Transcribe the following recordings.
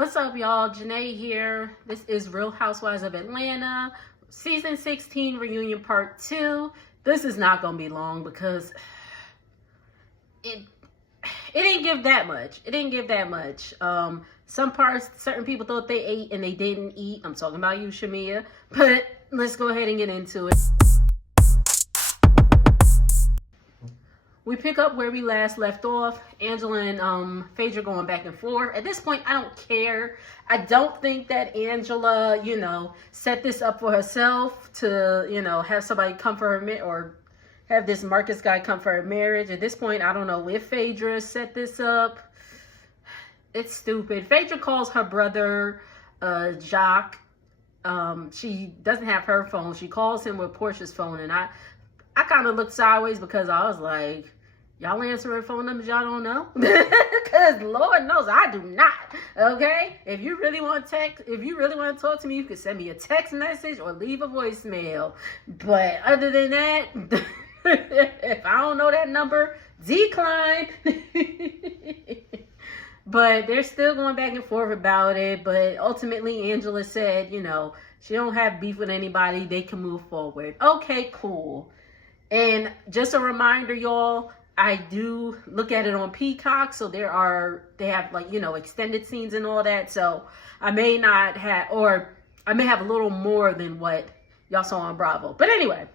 What's up, y'all? Janae here. This is Real Housewives of Atlanta, Season 16 Reunion Part 2. This is not going to be long because it didn't give that much. It didn't give that much. Some parts, certain people thought they ate and they didn't eat. I'm talking about you, Shamia. But let's go ahead and get into it. We pick up where we last left off. Angela and Phaedra going back and forth. At this point, I don't care. I don't think that Angela, set this up for herself to, have somebody come for her or have this Marcus guy come for her marriage. At this point, I don't know if Phaedra set this up. It's stupid. Phaedra calls her brother Jacques. She doesn't have her phone. She calls him with Portia's phone, and I kind of looked sideways because I was like, y'all answering phone numbers y'all don't know? Because Lord knows I do not. Okay? If you really want to talk to me, you can send me a text message or leave a voicemail. But other than that, if I don't know that number, decline. But they're still going back and forth about it. But ultimately, Angela said, she don't have beef with anybody. They can move forward. Okay, cool. And just a reminder, y'all, I do look at it on Peacock. So they have extended scenes and all that. So I may not have, or I may have a little more than what y'all saw on Bravo. But anyway,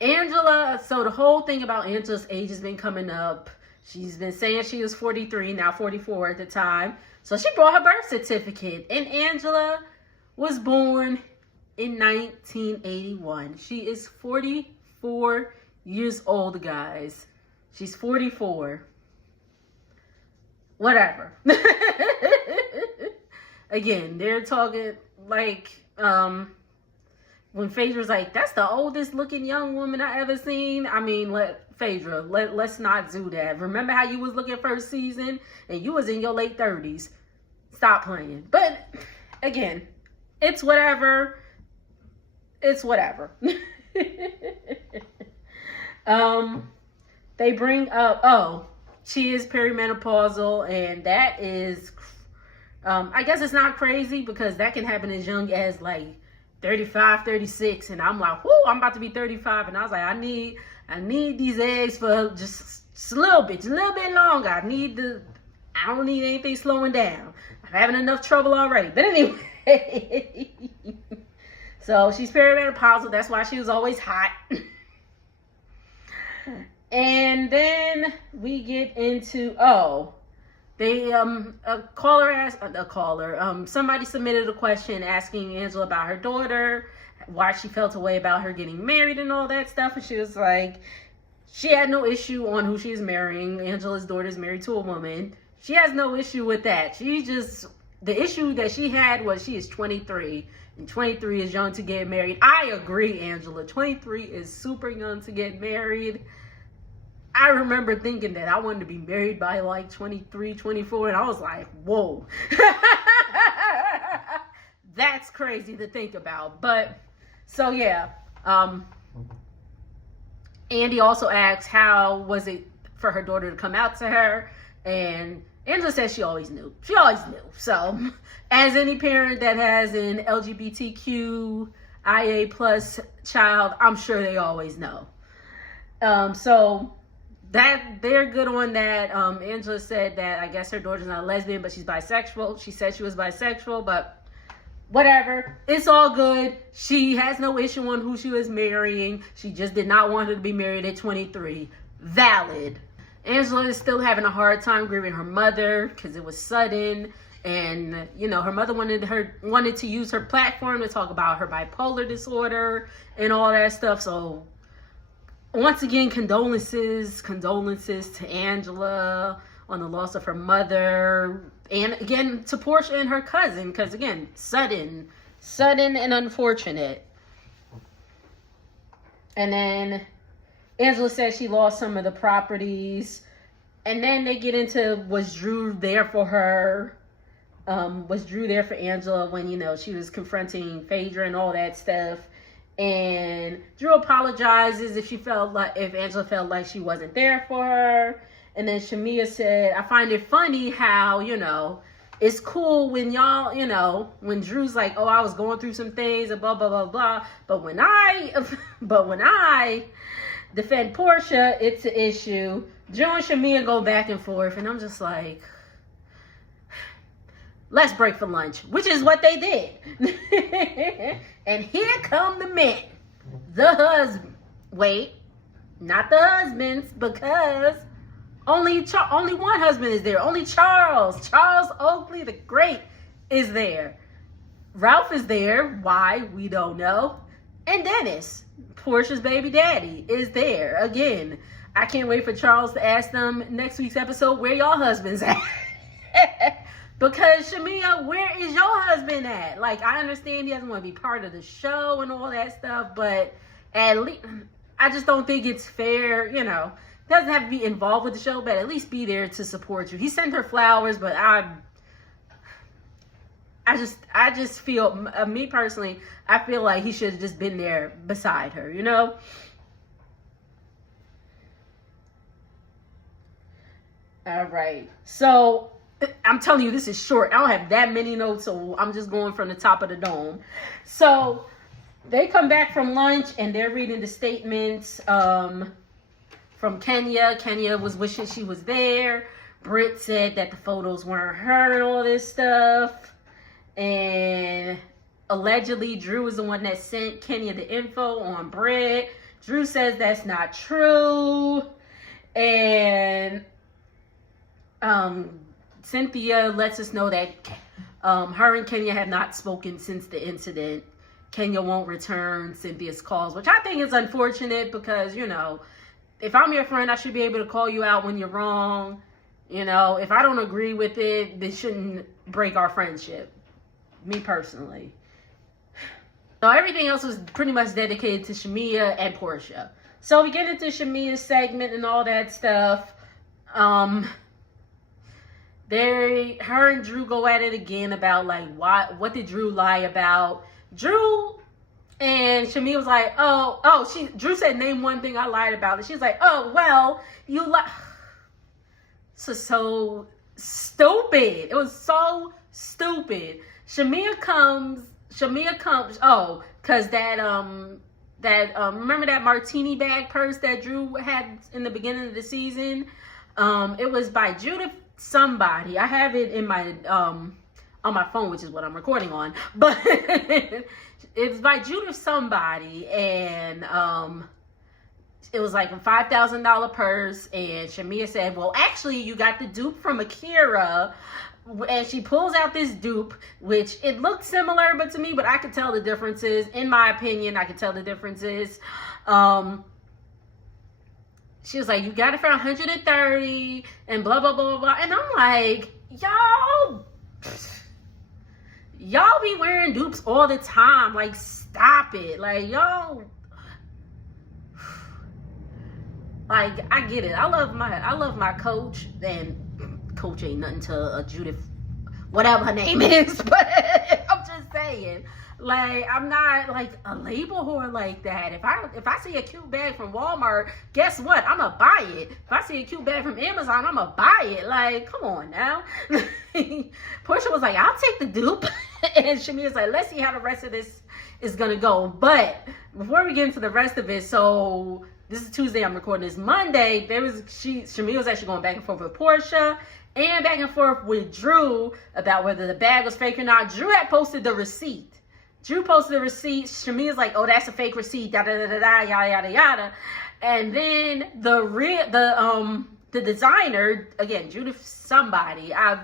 Angela, so the whole thing about Angela's age has been coming up. She's been saying she was 43, now 44 at the time. So she brought her birth certificate. And Angela was born in 1981. She is 44 years old, guys. She's 44. Whatever. Again, they're talking like, when Phaedra's like, that's the oldest looking young woman I ever seen. I mean, let's not do that. Remember how you was looking first season and you was in your late 30s. Stop playing. But again, it's whatever. It's whatever. They bring up, she is perimenopausal, and that is, I guess it's not crazy because that can happen as young as like 35, 36, and I'm like, whoo, I'm about to be 35, and I was like, I need these eggs for just a little bit longer. I don't need anything slowing down. I'm having enough trouble already. But anyway, so she's perimenopausal. That's why she was always hot. And then we get into, somebody submitted a question asking Angela about her daughter, why she felt a way about her getting married and all that stuff. And she was like, she had no issue on who she's marrying. Angela's daughter is married to a woman. She has no issue with that. The issue that she had was she is 23. And 23 is young to get married. I agree, Angela. 23 is super young to get married. I remember thinking that I wanted to be married by like 23, 24. And I was like, whoa. That's crazy to think about. But, so yeah. Andy also asks, how was it for her daughter to come out to her? And Angela says she always knew. She always knew. So, as any parent that has an LGBTQIA plus child, I'm sure they always know. So that they're good on that. Angela said that I guess her daughter's not a lesbian, but she's bisexual. She said she was bisexual, but whatever. It's all good. She has no issue on who she was marrying. She just did not want her to be married at 23. Valid. Angela is still having a hard time grieving her mother because it was sudden. And, her mother wanted to use her platform to talk about her bipolar disorder and all that stuff. So, once again, condolences to Angela on the loss of her mother. And, again, to Portia and her cousin. Because, again, sudden and unfortunate. And then Angela said she lost some of the properties. And then they get into, was Drew there for her? Was Drew there for Angela when, she was confronting Phaedra and all that stuff? And Drew apologizes if Angela felt like she wasn't there for her. And then Shamia said, I find it funny how, it's cool when y'all, you know, when Drew's like, oh, I was going through some things and blah, blah, blah, blah. But when I defend Portia, it's an issue. Drew and Shamia go back and forth. And I'm just like, let's break for lunch, which is what they did. And here come the men. The husband. Wait, not the husbands, because only one husband is there. Only Charles Oakley the Great is there. Ralph is there. Why? We don't know. And Dennis, Portia's baby daddy, is there. Again, I can't wait for Charles to ask them next week's episode, where y'all husbands at? Because Shamia, where is your husband at? Like, I understand he doesn't want to be part of the show and all that stuff, but at least, I just don't think it's fair, you know. Doesn't have to be involved with the show, but at least be there to support you. He sent her flowers, but I just feel, me personally, I feel like he should have just been there beside her, you know? All right. So, I'm telling you, this is short. I don't have that many notes, so I'm just going from the top of the dome. So, they come back from lunch, and they're reading the statements from Kenya. Kenya was wishing she was there. Britt said that the photos weren't her and all this stuff. And allegedly, Drew was the one that sent Kenya the info on Britt. Drew says that's not true. And Cynthia lets us know that her and Kenya have not spoken since the incident. Kenya won't return Cynthia's calls, which I think is unfortunate because, you know, if I'm your friend, I should be able to call you out when you're wrong. You know, if I don't agree with it, this shouldn't break our friendship. Me personally. So everything else was pretty much dedicated to Shamia and Portia. So we get into Shamia's segment and all that stuff. Her and Drew go at it again about like what did Drew lie about? Drew and Shamia was like, Drew said, name one thing I lied about. And she's like, oh, well, you lied. This is so stupid. It was so stupid. Shamia comes, because remember that martini bag purse that Drew had in the beginning of the season? It was by Judith somebody. I have it in my, on my phone, which is what I'm recording on, but it's by Judith somebody, and it was like a $5,000 purse, and Shamia said, well, actually, you got the dupe from Akira, and she pulls out this dupe, which it looked similar, but to me, but I could tell the differences. In my opinion, I could tell the differences. She was like, you got it for $130, and blah, blah, blah, blah, blah, and I'm like, y'all be wearing dupes all the time. Like, stop it. Like, y'all. Like, I get it. I love my coach. And coach ain't nothing to Judith, whatever her name is. But I'm just saying. Like, I'm not like a label whore like that. If I see a cute bag from Walmart, guess what? I'm gonna buy it. If I see a cute bag from Amazon, I'm gonna buy it. Like, come on now. Portia was like, I'll take the dupe. And Shamia's like, let's see how the rest of this is gonna go. But before we get into the rest of it, so this is Tuesday, I'm recording this. Monday, Shamia was actually going back and forth with Portia and back and forth with Drew about whether the bag was fake or not. Drew had posted the receipt. Shamia's like, oh, that's a fake receipt, da da da da da, yada yada yada. And then the designer, again, Judith somebody, I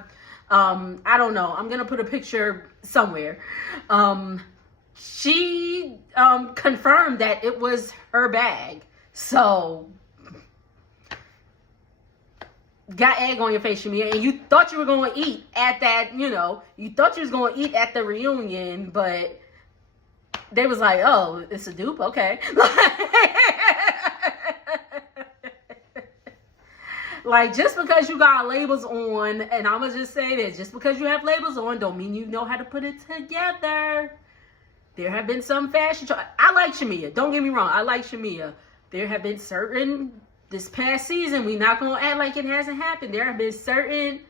don't know. I'm gonna put a picture somewhere. She confirmed that it was her bag. So got egg on your face, Shamia, and you thought you were going to eat at that, you thought you was going to eat at the reunion, but they was like, oh, it's a dupe? Okay. Like, just because you got labels on, and I'm going to just say this, just because you have labels on don't mean you know how to put it together. There have been some fashion I like Shamia. Don't get me wrong. I like Shamia. There have been certain, this past season, we not going to act like it hasn't happened. There have been certain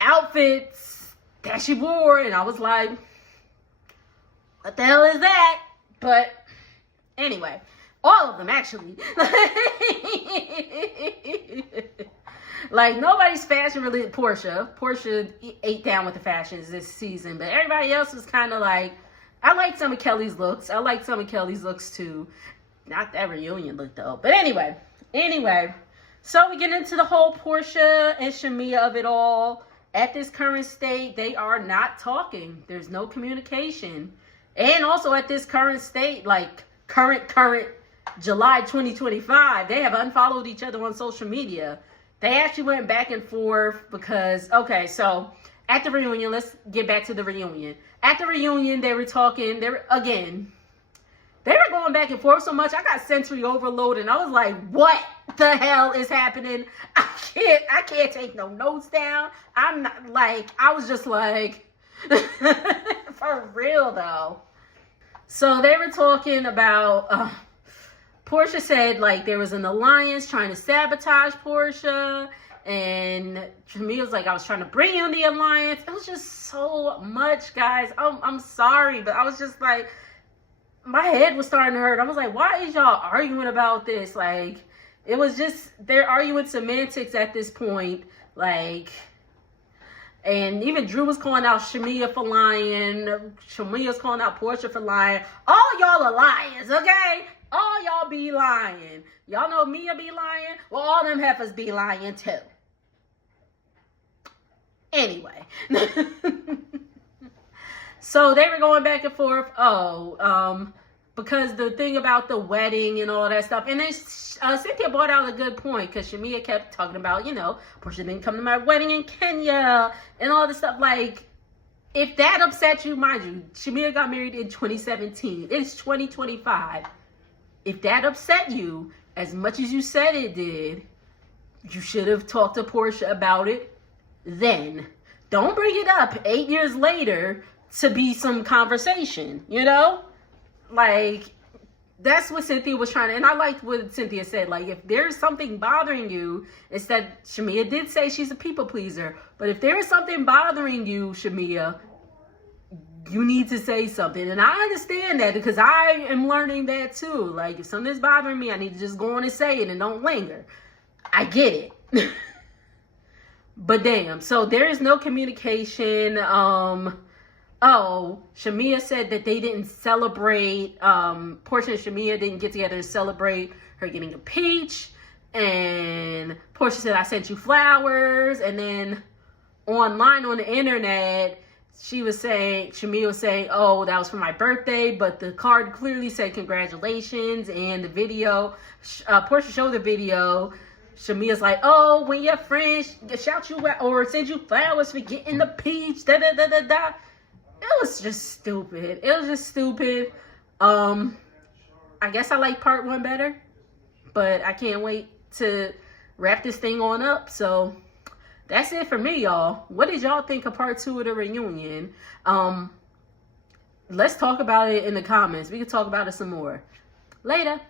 outfits that she wore, and I was like, what the hell is that? But anyway, all of them actually. Like, nobody's fashion really. Portia ate down with the fashions this season, but everybody else was kind of like, I liked some of Kelly's looks. I liked some of Kelly's looks too. Not that reunion look though. But anyway. So we get into the whole Portia and Shamea of it all. At this current state, they are not talking. There's no communication. And also at this current state, like current July 2025, they have unfollowed each other on social media. They actually went back and forth because, okay, so at the reunion, let's get back to the reunion. At the reunion, they were talking, they were going back and forth so much, I got sensory overload, and I was like, what the hell is happening? I can't take no notes down. I'm not, like, I was just like, for real though. So they were talking about, Portia said, like, there was an alliance trying to sabotage Portia, and Shamea was like, I was trying to bring in the alliance. It was just so much, guys. I'm sorry, but I was just like, my head was starting to hurt. I was like, why is y'all arguing about this? Like, it was just, they're arguing semantics at this point. Like, and even Drew was calling out Shamea for lying. Shamea's calling out Portia for lying. All y'all are liars, okay? All y'all be lying. Y'all know Mia be lying? Well, all them heifers be lying too. Anyway. So they were going back and forth. Because the thing about the wedding and all that stuff. And then Cynthia brought out a good point, because Shamea kept talking about, Portia didn't come to my wedding in Kenya and all this stuff. Like, if that upset you, mind you, Shamea got married in 2017. It's 2025. If that upset you as much as you said it did, you should have talked to Portia about it then. Don't bring it up 8 years later to be some conversation, Like, that's what Cynthia was trying to, and I liked what Cynthia said. Like, if there's something bothering you, it's that Shamea did say she's a people pleaser. But if there is something bothering you, Shamea, you need to say something. And I understand that, because I am learning that too. Like, if something's bothering me, I need to just go on and say it and don't linger. I get it. But damn, so there is no communication. Shamea said that they didn't celebrate, Portia and Shamea didn't get together and celebrate her getting a peach. And Portia said, I sent you flowers. And then online on the internet, Shamea was saying, oh, that was for my birthday. But the card clearly said congratulations. And the video, Portia showed the video. Shamea's like, oh, when your friends shout you out or send you flowers for getting the peach, da-da-da-da-da. It was just stupid. I guess I like part one better, but I can't wait to wrap this thing on up. So that's it for me, y'all. What did y'all think of part two of the reunion? Let's talk about it in the comments. We can talk about it some more later.